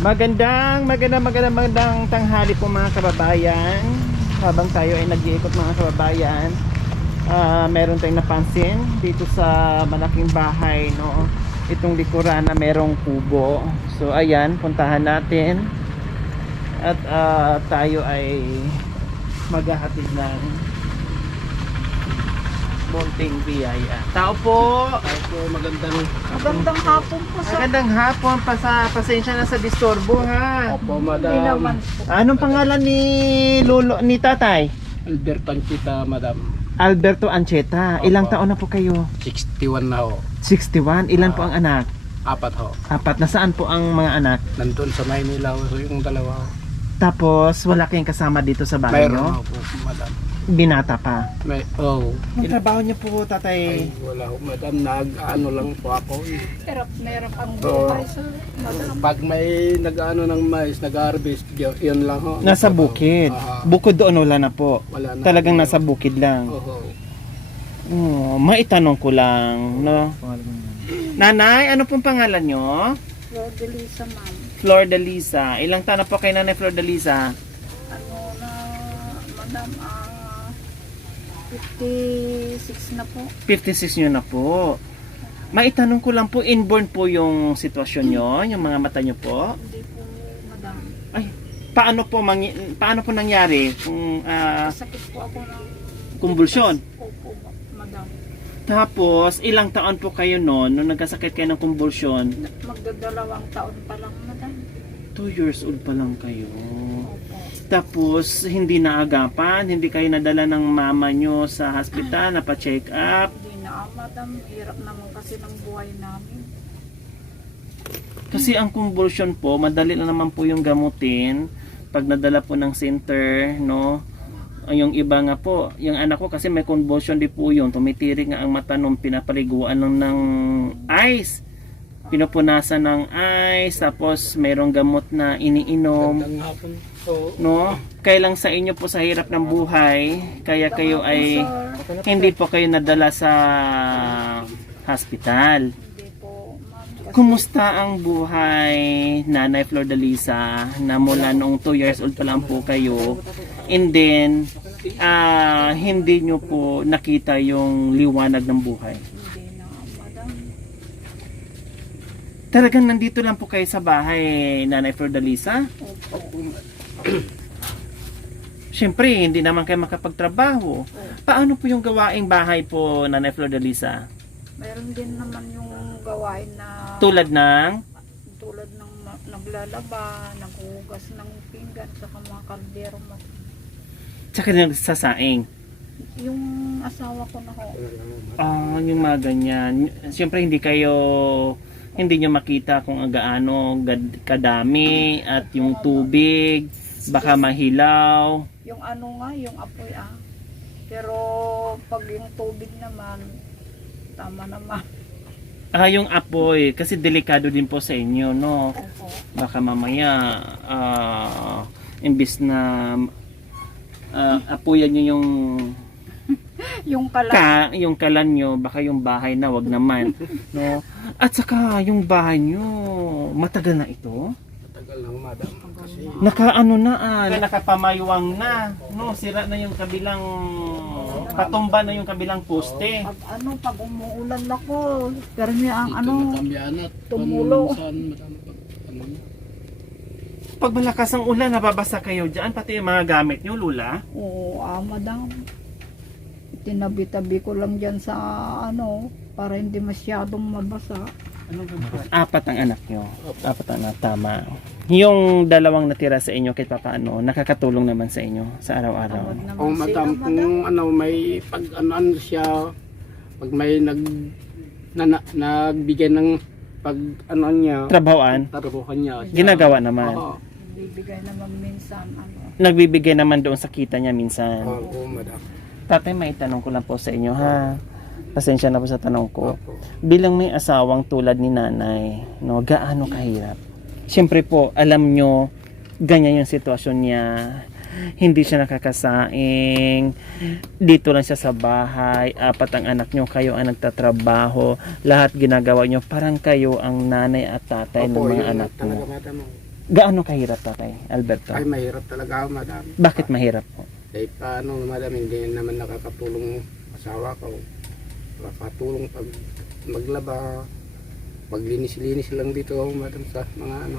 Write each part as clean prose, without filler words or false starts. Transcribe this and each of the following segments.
Magandang tanghali po mga kababayan. Habang tayo ay nag-iikot mga kababayan, meron tayong napansin dito sa malaking bahay, no? Itong likuran na merong kubo. So ayan, puntahan natin. At tayo ay maghahatid ng munting biyaya. Tao po! Magandang hapon po sa... Magandang hapon, pasensya na sa disturbo ha. Opo, Hindi naman madam. po. Anong pangalan ni Lolo ni Tatay? Alberto Anchita, madam. Alberto Ancheta. Ilang Opo. taon na po kayo? 61 na ho. 61. Ilan po ang anak? 4 ho. 4. Nasaan po ang mga anak? Nandun sa Maynila ho, yung dalawa ho. Tapos wala kayong kasama dito sa bahay Mayroon nyo? ho po, madam. Binata pa. Oh. Ang trabaho niyo po, Tatay? Ay, wala ho, madam. Nag-ano lang po ako. Hirap na hirap ang buhay sa madam. Pag may nag-ano ng mais, nag-harvest, yun lang ho. Nasa bukid. Ah, Bukod doon wala na po. wala na. Talagang nasa bukid lang. Oo. Maitanong ko lang, no? Nanay, ano pong pangalan nyo? Lord Elisa, ma'am. Flor de Lisa. Ilang taon na po kay Nanay Flor de Lisa? Ano na, madam, 56 na po. 56 nyo na po. Maitanong ko lang po, inborn po yung sitwasyon nyo, yung mga mata nyo po. Hindi po, madam. Ay, paano po nangyari? Kung Sakit po ako ng... kumbulsyon. Opo, madam. Tapos, ilang taon po kayo noon nung nagkasakit kayo ng kumbulsyon? Magdadalawang taon pa lang, madam. 2 years old pa lang kayo. Opo. Tapos, hindi naagapan, hindi kayo nadala ng mama nyo sa hospital na pa-check up. Hindi na, madam. Hirap naman kasi ng buhay namin. Kasi ang convulsion po, madali lang naman po yung gamutin pag nadala po ng center, no? Yung iba nga po, yung anak ko kasi may convulsion din po yun. Tumitirik nga ang mata nung pinapaliguan ng ice. Pinupunasan ng ice, tapos mayroong gamot na iniinom. Magandang hapon po. No? Kailang sa inyo po sa hirap ng buhay, kaya kayo ay hindi po kayo nadala sa hospital. Hindi po, ma'am. Kasi Kumusta ang buhay, Nanay Flor de Lisa, na mula noong 2 years old pa lang po kayo, and then hindi nyo po nakita yung liwanag ng buhay? hindi na, madam. Talagang nandito lang po kayo sa bahay, Nanay Flor de Lisa? Opo. Siyempre, hindi naman kayo makapagtrabaho. Paano po yung gawaing bahay po, Nanay Flor de Lisa? Meron din naman yung gawain na Tulad ng ng naglalaba, naghuhugas ng pinggan sa mga kaldero. tsaka sa saing. Yung asawa ko na ho, Yung mga ganyan. Siyempre hindi nyo makita kung gaano kadami at yung tubig, baka mahilaw. yung ano nga, yung apoy Pero pag yung tubig naman, tama naman. Yung apoy, kasi delikado din po sa inyo, no? Opo. Baka mamaya, imbis na apoyan nyo Yung pala, yung kalan nyo, baka yung bahay na, wag naman. No? At saka, yung bahay nyo, matagal na ito? Matagal lang, madam. Kasi Nakapamayuwang na, no? Sira na yung kabilang, patumba na yung kabilang poste. pag umuulan ako, pero niya ang ano, tumulo. Pag malakas ang ulan, nababasa kayo dyan, pati yung mga gamit nyo, Lula. Oo, madam. Tinabi-tabi ko lang dyan sa para hindi masyadong mabasa. 4 ang anak nyo. 4 ang anak, tama. Yung dalawang natira sa inyo, kahit paano, nakakatulong naman sa inyo sa araw-araw. Tawag naman Oh, sila, madam, kung may pag siya, pag may nagbigay ng pag niya, Trabahoan, trabaho niya. ginagawa naman. Oo, bibigay naman minsan Nagbibigay naman doon sa kita niya minsan. oo, madam. Tatay, may tanong ko lang po sa inyo, ha? Pasensya na po sa tanong ko. Opo. Bilang may asawang tulad ni nanay, no, gaano kahirap? Siyempre po, alam nyo, ganyan yung sitwasyon niya. Hindi siya nakakasaing. Dito lang siya sa bahay. 4 ang anak nyo, kayo ang nagtatrabaho. Lahat ginagawa nyo, parang kayo ang nanay at tatay ng mga Opo, yun anak talaga, mo. madam. Gaano kahirap, Tatay Alberto? Ay, mahirap talaga, madam. Bakit mahirap po? Eh, paano, madam, hindi naman nakakatulong asawa ko. Nakakatulong pag maglaba, maglinis-linis lang dito, madam, sa mga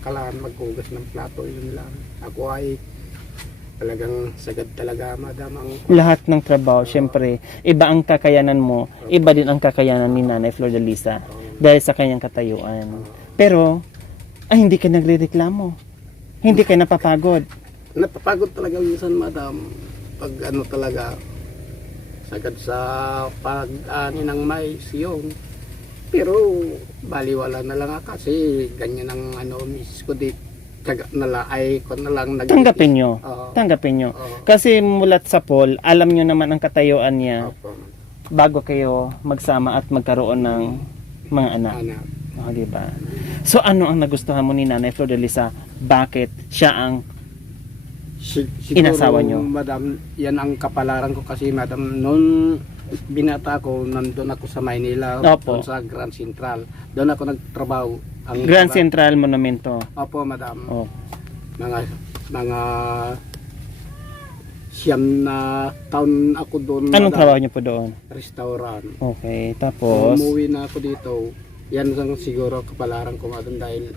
kalaan, maghugas ng plato, yun lang. Ako ay talagang sagad talaga, madam. Lahat ng trabaho, syempre, iba ang kakayanan mo, iba din ang kakayanan ni Nanay Flordalisa dahil sa kanyang katayuan. Pero, ay hindi ka nagrereklamo. Hindi ka napapagod. Napapagod talaga minsan, madam, pag ano talaga, sagad sa pag-ani ng mais yun. Pero baliwala na lang ako kasi ganyan ang misis ko di taga nala ay ko na lang Tanggapin nyo. Oo. Tanggapin nyo. Oo. Kasi mulat sa Paul, alam nyo naman ang katayuan niya Opo, bago kayo magsama at magkaroon ng mga anak. anak. Oh, di ba? So ano ang nagustuhan mo ni Nanay Flordalisa? Bakit siya ang Siguro, Inasawa nyo? madam, yan ang kapalaran ko kasi, madam, noon binata ko, nandun ako sa Maynila, Opo. doon sa Grand Central. Doon ako nagtrabaho. Grand Central Monumento? Opo, madam. Oh. Mga siyam na taon ako doon. Anong madam. trabaho niyo po doon? Restaurant. Okay, tapos Umuwi na ako dito. Yan lang siguro kapalaran ko, madam, dahil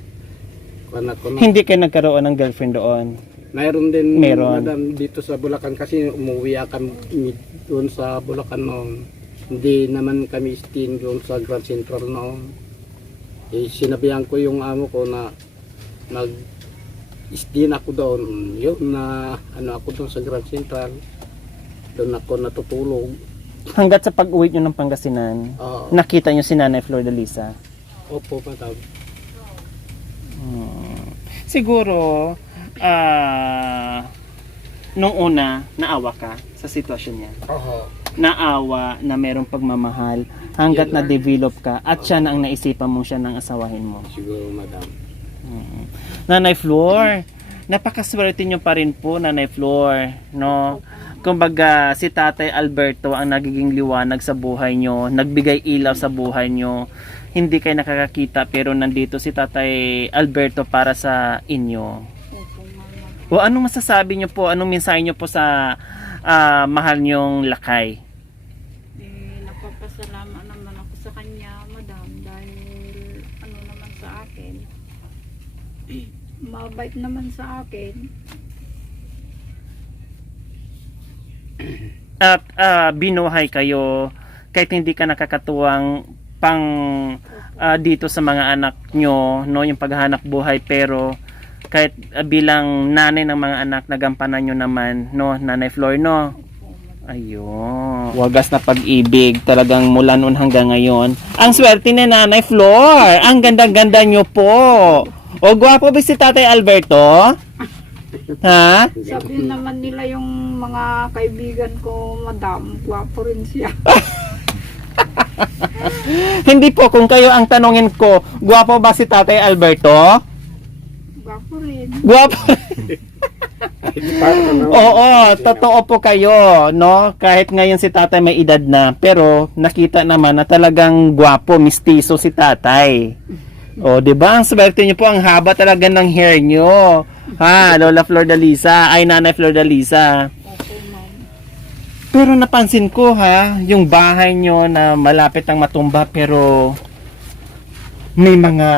anak ko na. hindi kayo nagkaroon ng girlfriend doon. Mayroon din, Meron. madam, dito sa Bulacan kasi umuwi kami doon sa Bulacan noon. Hindi naman kami staying doon sa Grand Central noon. Eh, sinabihan ko yung amo ko na nag-stay na ako doon. Yun na ako doon sa Grand Central. Doon ako natutulog. Hanggat sa pag-uwi niyo ng Pangasinan, Oo. nakita niyo si Nanay Flordalisa. Opo, madam. Siguro, nung una, naawa ka sa sitwasyon niya. Oo. Naawa na merong pagmamahal hanggat Yan lang. na-develop ka at siya na ang naisipan mo siya ng asawahin mo. Siguro, madam. Nanay Flor, napakaswerte nyo pa rin po, Nanay Flor, no? Kumbaga, si Tatay Alberto ang nagiging liwanag sa buhay nyo, nagbigay ilaw sa buhay nyo. Hindi kayo nakakakita pero nandito si Tatay Alberto para sa inyo. Opo, mama. O anong masasabi nyo po, anong mensahe nyo po sa mahal nyong lakay? Napapasalamat naman ako sa kanya, madam, dahil ano naman sa akin, mabait naman sa akin. At binuhay kayo kahit hindi ka nakakatuwang pang dito sa mga anak nyo, no, yung paghahanap buhay, pero kahit bilang nanay ng mga anak, nagampanan nyo naman, no, Nanay Flor, no? Ayun. Wagas na pag-ibig talagang mula noon hanggang ngayon. Ang swerte ni Nanay Flor. Ang ganda-ganda nyo po. O gwapo ba si Tatay Alberto? Ha? Sabi naman nila yung mga kaibigan ko, madam, gwapo rin siya. Hindi po, kung kayo ang tanongin ko, gwapo ba si Tatay Alberto? Gwapo rin. Gwapo. Oo, totoo po kayo, no? Kahit ngayon si Tatay may edad na, pero nakita naman na talagang gwapo, mistiso si Tatay. O, 'di ba? Ang swerte niyo po, ang haba talaga ng hair niyo. Ha, Lola Flordalisa, ay Nanay Flordalisa. Opo, ma'am. Pero napansin ko, ha, yung bahay niyo na malapit ang matumba pero may mga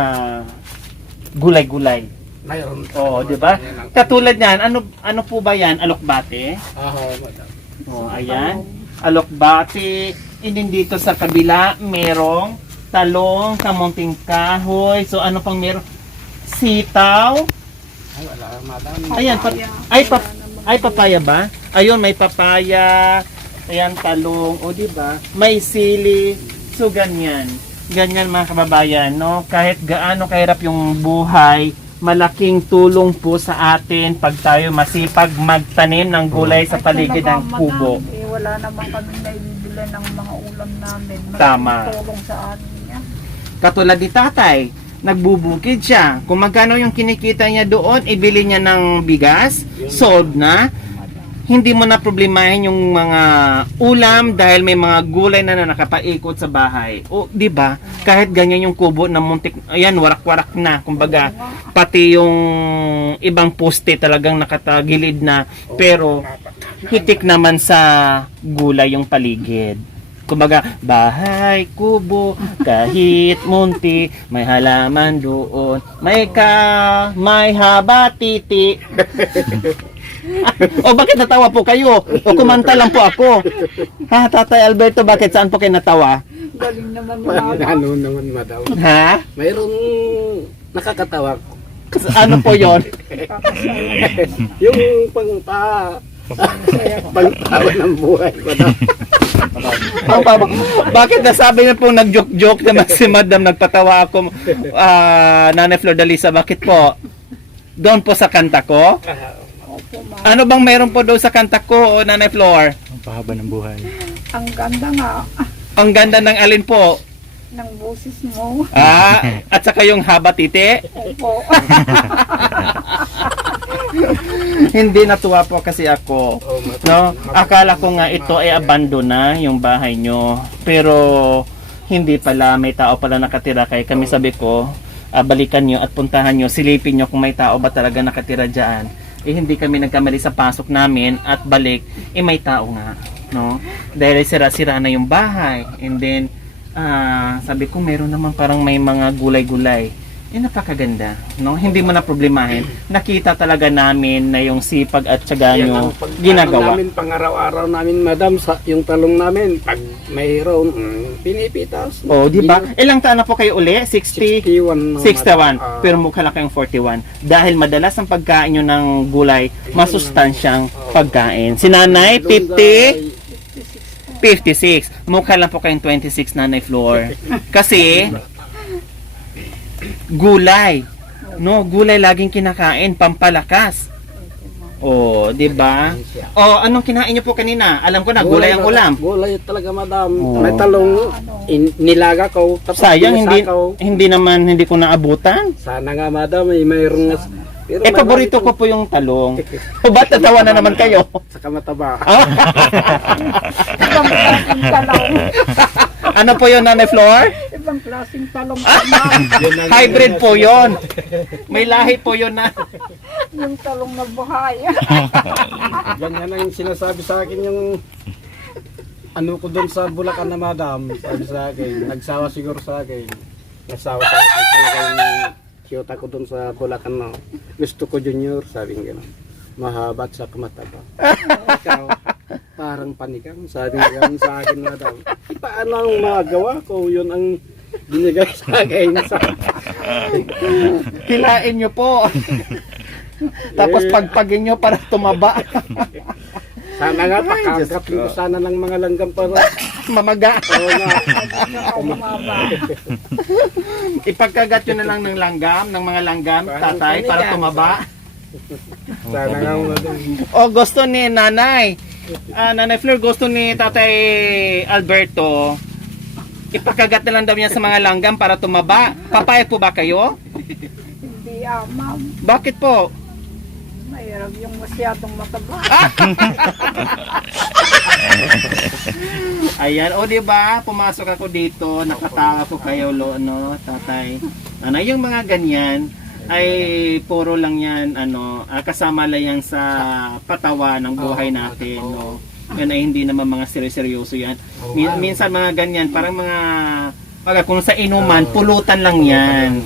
gulay-gulay. Mayroon. Oo, 'di ba? Katulad niyan, ano po ba 'yan? Alokbate? Oo, madam. Oh, ayan. Alokbate. And then dito sa kabila, merong talong, kamunting kahoy. So ano pang meron? Sitaw. Ay, wala, madam. Ayan, ay papaya ba? Ayun, may papaya. Ayan, talong, o di ba? May sili. So ganyan. Ganyan mga kababayan, no? Kahit gaano kahirap yung buhay, malaking tulong po sa atin pag tayo masipag magtanim ng gulay sa paligid ng kubo. Eh, wala naman kami naibibili ng mga ulam namin. Malaking Tama. tulong sa amin yan. Katulad ni Tatay, nagbubukid siya. Kung magkano yung kinikita niya doon, ibili niya ng bigas, sold na. hindi mo na problemahin yung mga ulam dahil may mga gulay na nakapaikot sa bahay. O, di ba? Kahit ganyan yung kubo na muntik, ayan, warak-warak na. Kumbaga, pati yung ibang poste talagang nakatagilid na. Pero, hitik naman sa gulay yung paligid. Kumbaga, bahay, kubo, kahit munti, may halaman doon, may haba titi. O bakit natawa po kayo? O kumanta lang po ako. Ha, Tatay Alberto, bakit saan po kayo natawa? Galing naman yung Ano naman, madam. Ha? Mayroong nakakatawa. Ano po yon? Yung pangtawa ng buhay, madam. Bakit nasabi niyo pong nag-joke-joke naman si Madam, nagpatawa ako, Nanay Flordalisa, bakit po? Doon po sa kanta ko? Opo, ma'am. Ano bang meron po doon sa kanta ko, Nanay Flor? Ang pahaba ng buhay. Ang ganda nga Ang ganda ng alin po? ng boses mo. At saka yung haba titi? Opo. Hindi natuwa po kasi ako. No? Akala ko nga ito ay abandon na yung bahay nyo. Pero hindi pala, may tao pala nakatira. Kaya kami sabi ko, balikan nyo at puntahan nyo, silipin nyo kung may tao ba talaga nakatira dyan. Hindi kami nagkamali sa pasok namin at balik, may tao nga. No? Dahil sira-sira na yung bahay. And then, sabi ko meron naman parang may mga gulay-gulay. Napakaganda, no? Hindi mo na problemahin. Nakita talaga namin na yung sipag at tiyaga nyo ginagawa. Namin, pang-araw-araw namin, madam, sa yung talong namin, pag mayroon, pinipitas. Oh, di ba? Ilang taon na po kayo uli? 60? 61. 61. Pero mukha lang kayong 41. Dahil madalas ang pagkain nyo ng gulay, masustansyang pagkain. Si Nanay, 50? 56. Mukha lang po kayong 26, Nanay Flor. Kasi, gulay. No, gulay laging kinakain, pampalakas. Oh, 'di ba? Oh, anong kinain niyo po kanina? Alam ko na gulay ang ulam. Gulay talaga, madam. Oh. May talong, nilaga ko. Tapos Sayang pinasakaw. hindi ko naabutan. Sana nga, madam, mayroong pero Paborito ko po yung talong. O ba't natawa na naman kayo? Saka mataba. Ibang klaseng talong. Ano po yun, Nanay Flor? Ibang klaseng talong naman. Hybrid po yon. May lahi po yun na. Yung talong na buhay. Ganyan ang sinasabi sa akin yung ano ko doon sa Bulacan na, madam. Sabi sa akin, nagsawa siguro sa akin. Nagsawa sa akin talaga yung cute ako doon sa Bulacan na. Gusto ko junior, sabi nga gano'n. Mahaba at sa kamataba. Ikaw, parang panigang, sabi nga sa akin, madam. Paano ang magawa ko? Yun ang binigay sa akin. Hilain nyo po. Tapos pagpagin nyo para tumaba. Sana nga, pakakapin ko sana ng mga langgam para Mamaga. oo nga. Umaba. Ipagkagat nyo na lang ng langgam, ng mga langgam, tatay, para tumaba. Sana nga, madam. O gusto ni Nanay, Nanay Flor, gusto ni Tatay Alberto, ipakagat na lang daw niya sa mga langgam para tumaba. Papayag po ba kayo? Hindi ma'am. Bakit po? Mahirap yung masyadong mataba. Ayan, o diba, pumasok ako dito, nakatawa ko kayo, no, tatay. Yung mga ganyan, ay puro lang yan, kasama lang yan sa patawa ng buhay natin, no. Yan ay hindi naman mga seryoso yan. Minsan mga ganyan, parang mga kung sa inuman, pulutan lang yan.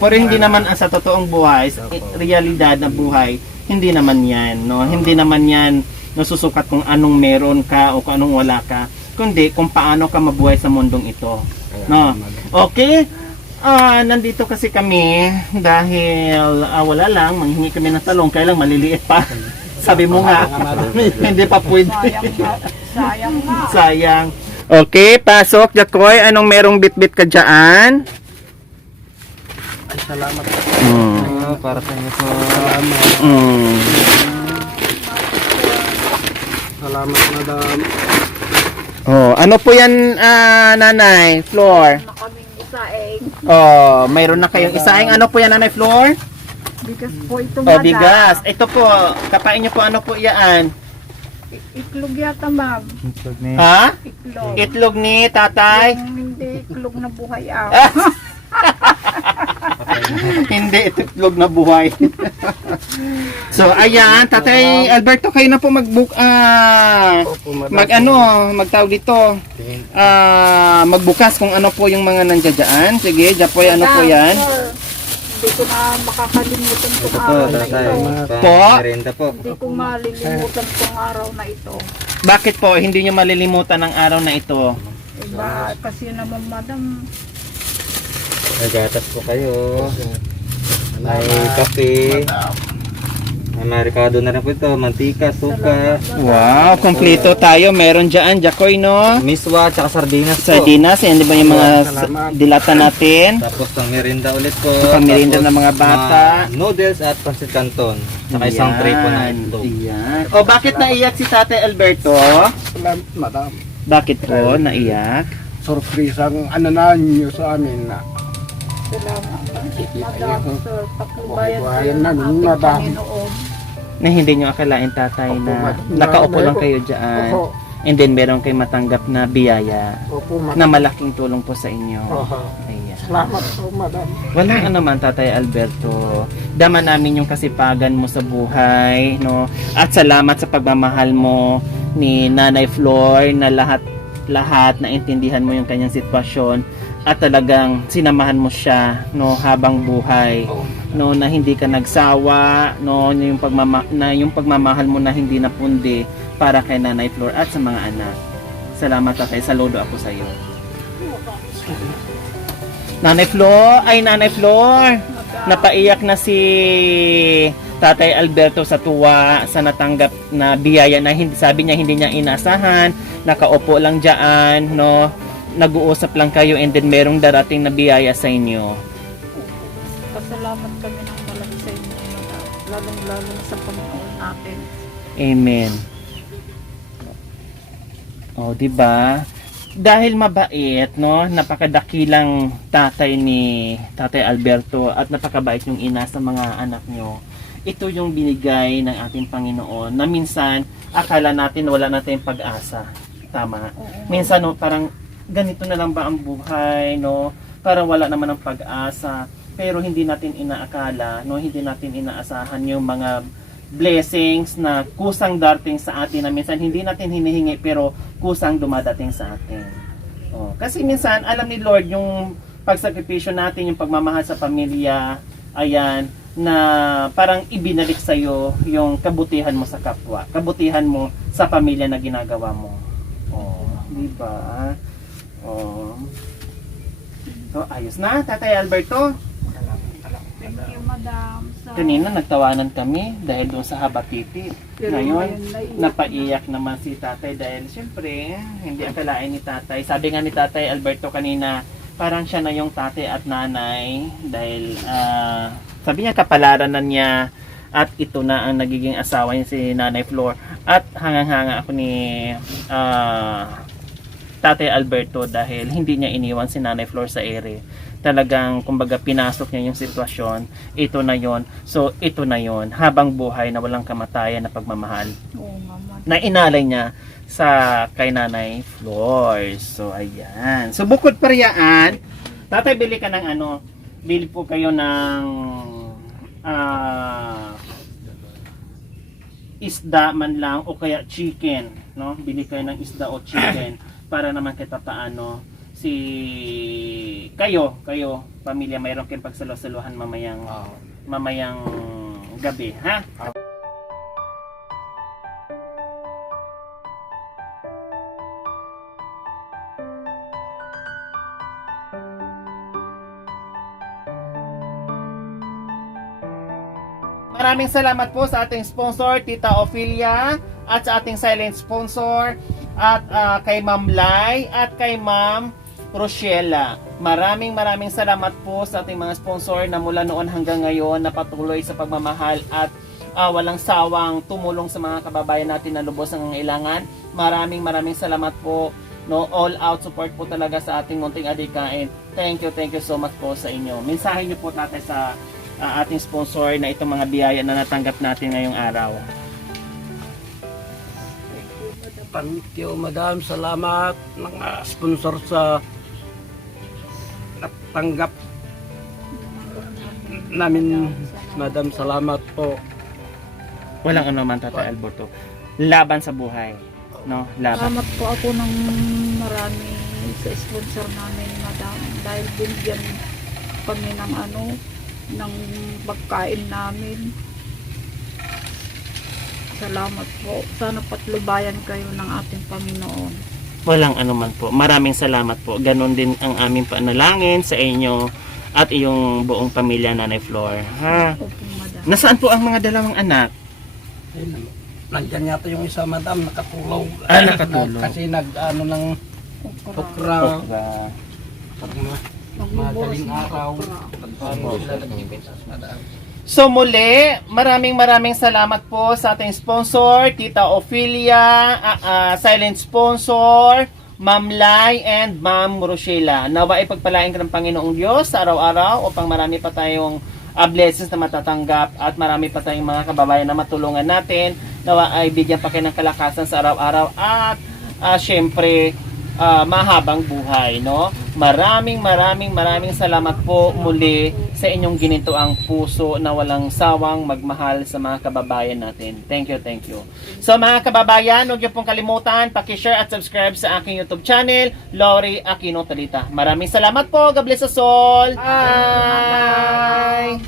Pero hindi naman sa totoong buhay, sa realidad na buhay, hindi naman yan, no. Hindi naman yan nasusukat kung anong meron ka o kung anong wala ka, kundi kung paano ka mabuhay sa mundong ito, no. Okay, nandito kasi kami dahil wala lang, manghingi kami ng talong, kaya lang maliliit pa. Sabi mo nga, hindi pa pwede. Sayang nga. Sayang. Okay, pasok, Jacoy. Anong merong bit-bit ka dyan? Ay, salamat. Para sa inyo po. Salamat, madam. Oh, ano po yan, Nanay Flor? Na kaming isaing. Oh, mayroon na kayong isaing. Ano po yan, Nanay Flor? Bigas po ito, Oh, bigas. Ito po, kapain niyo po, ano po yan? Iklog yata, ma'am. Itlog ni... Ha? Iklog. Itlog ni tatay? Yung hindi iklog na buhay Ah. Hindi, ito itlog na buhay. So, ayan, Tatay Alberto, kayo na po Opo, madam. magtawag dito. Magbukas kung ano po yung mga nandiyan. Sige, Japoy, ano po yan? Sir, hindi ko na makakalimutan Ito itong po, araw na tatay. ito. Po? Merienda po. Hindi ko malilimutan itong araw na ito. Bakit po hindi nyo malilimutan ang araw na ito? Iba, kasi naman, madam, May gatas po kayo. May kape. May merikado na rin po ito. Mantika, suka, Wow, kompleto tayo. Meron dyan, Jacoy, no? miswa, tsaka sardinas po. Sardinas, yan di ba yung mga Salamat. dilata natin? Tapos pang merienda ulit po. Pang-merienda Tapos, ng mga bata. Noodles at pancit canton. Tsaka isang tray po na itlog. Ayan. O, bakit naiyak si Tatay Alberto? Salamat, madam. Bakit po naiyak? Surprisang ano na nyo sa amin na salamat. Kikita Madam, niyo. sir, patnubayan Buhay-buhayan kayo ng namin, ating madam. Panginoon. Na hindi nyo akalain, Tatay, Opo, na madam. nakaupo lang Opo. kayo dyan. Opo. And then, meron kayo matanggap na biyaya Opo, na madam. malaking tulong po sa inyo. Oho. Ayan. Salamat po, madam. Walang ano man, Tatay Alberto. Dama namin yung kasipagan mo sa buhay, no? At salamat sa pagmamahal mo ni Nanay Flor na lahat na intindihan mo yung kanyang sitwasyon at talagang sinamahan mo siya, no, habang buhay, no, na hindi ka nagsawa, no, yung pagmamahal mo na hindi napundi para kay Nanay Flor at sa mga anak. Salamat, Tatay. Saludo ako sa iyo. Nanay Flor, napaiyak na si Tatay Alberto sa tuwa sa natanggap na biyaya na hindi, sabi niya hindi niya inaasahan, nakaupo lang diyan, no, nag-uusap lang kayo and then merong darating na biyaya sa inyo. Pasalamat kami ng malaki sa inyo, madam. Lalong-lalo sa Panginoon natin. Amen. Oh, 'di ba? Dahil mabait, no, napakadakilang tatay ni Tatay Alberto at napakabait yung ina sa mga anak nyo. Ito yung binigay ng ating Panginoon na minsan akala natin wala natin pag-asa. Tama. Minsan no, parang ganito na lang ba ang buhay, no? Parang wala naman ang pag-asa. Pero hindi natin inaakala, no, hindi natin inaasahan yung mga blessings na kusang darating sa atin na minsan hindi natin hinihingi pero kusang dumadating sa atin. Oh, kasi minsan alam ni Lord yung pagsakripisyo natin, yung pagmamahal sa pamilya, ayan, na parang ibinalik sa iyo yung kabutihan mo sa kapwa, kabutihan mo sa pamilya na ginagawa mo. Oh, di ba? Oh. So, ayos na, Tatay Alberto. Thank you, madam. Kanina nagtawanan kami dahil doon sa Habatiti. Ngayon, napaiyak naman si tatay dahil syempre, hindi akalain ni tatay. Sabi nga ni Tatay Alberto kanina, parang siya na yung tatay at nanay dahil sabi niya kapalaran na niya at ito na ang nagiging asawa niya si Nanay Flor. At hangang-hanga ako ni Tatay Alberto dahil hindi niya iniwan si Nanay Flor sa ere. Talagang kumbaga pinasok niya yung sitwasyon, ito na yon. So ito na yon, habang buhay na walang kamatayan na pagmamahal Oo nga, madam. na inalay niya sa kay Nanay Flor. So ayan. So bukod pa riyaan, tatay bili ka ng ano, bili po kayo ng isda man lang o kaya chicken, no? Bili kayo ng isda o chicken para naman kahit paano si kayo pamilya mayroon kayong pagsalo-saluhan mamayang gabi, ha? Maraming salamat po sa ating sponsor, Tita Ophelia, at sa ating silent sponsor, at kay Ma'am Lai, at kay Ma'am Rochella. Maraming salamat po sa ating mga sponsor na mula noon hanggang ngayon na patuloy sa pagmamahal at walang sawang tumulong sa mga kababayan natin na lubos ang nangailangan. Maraming salamat po. No, all out support po talaga sa ating munting adikain. Thank you so much po sa inyo. Mensahe niyo po tatay sa ating sponsor na itong mga biyaya na natanggap natin ngayong araw. Thank you, madam. Salamat mga sponsor sa natanggap namin, madam. Salamat po. Walang ano man, Tatay Alberto. Laban sa buhay. No? Laban. Salamat po ako ng marami sa sponsor namin, madam. Dahil binigyan kami ng ng pagkain namin. Salamat po. Sana patlubayan kayo ng ating Panginoon. Walang ano man po. Maraming salamat po. Ganon din ang aming panalangin sa inyo at iyong buong pamilya, Nanay Flor. Ha? Opo, madam. Nasaan po ang mga dalawang anak? Nandyan yata yung isa, madam, nakatulog. Nakatulog. Kasi nag-ano ng okra. Pag madaling araw. So muli, maraming salamat po sa ating sponsor, Tita Ophelia, silent sponsor, Ma'am Lai, and Ma'am Rochela. Nawa ipagpalain ka ng Panginoong Diyos sa araw-araw upang marami pa tayong blessings na matatanggap at marami pa tayong mga kababayan na matulungan natin. Nawa ay bigyan pa kayo ng kalakasan sa araw-araw at syempre mahabang buhay, no? Maraming salamat po muli sa inyong ginintoang puso na walang sawang magmahal sa mga kababayan natin. Thank you. So mga kababayan, huwag niyo pong kalimutan, paki-share at subscribe sa aking YouTube channel, Lori Aquino Talita. Maraming salamat po. God bless us all. Bye!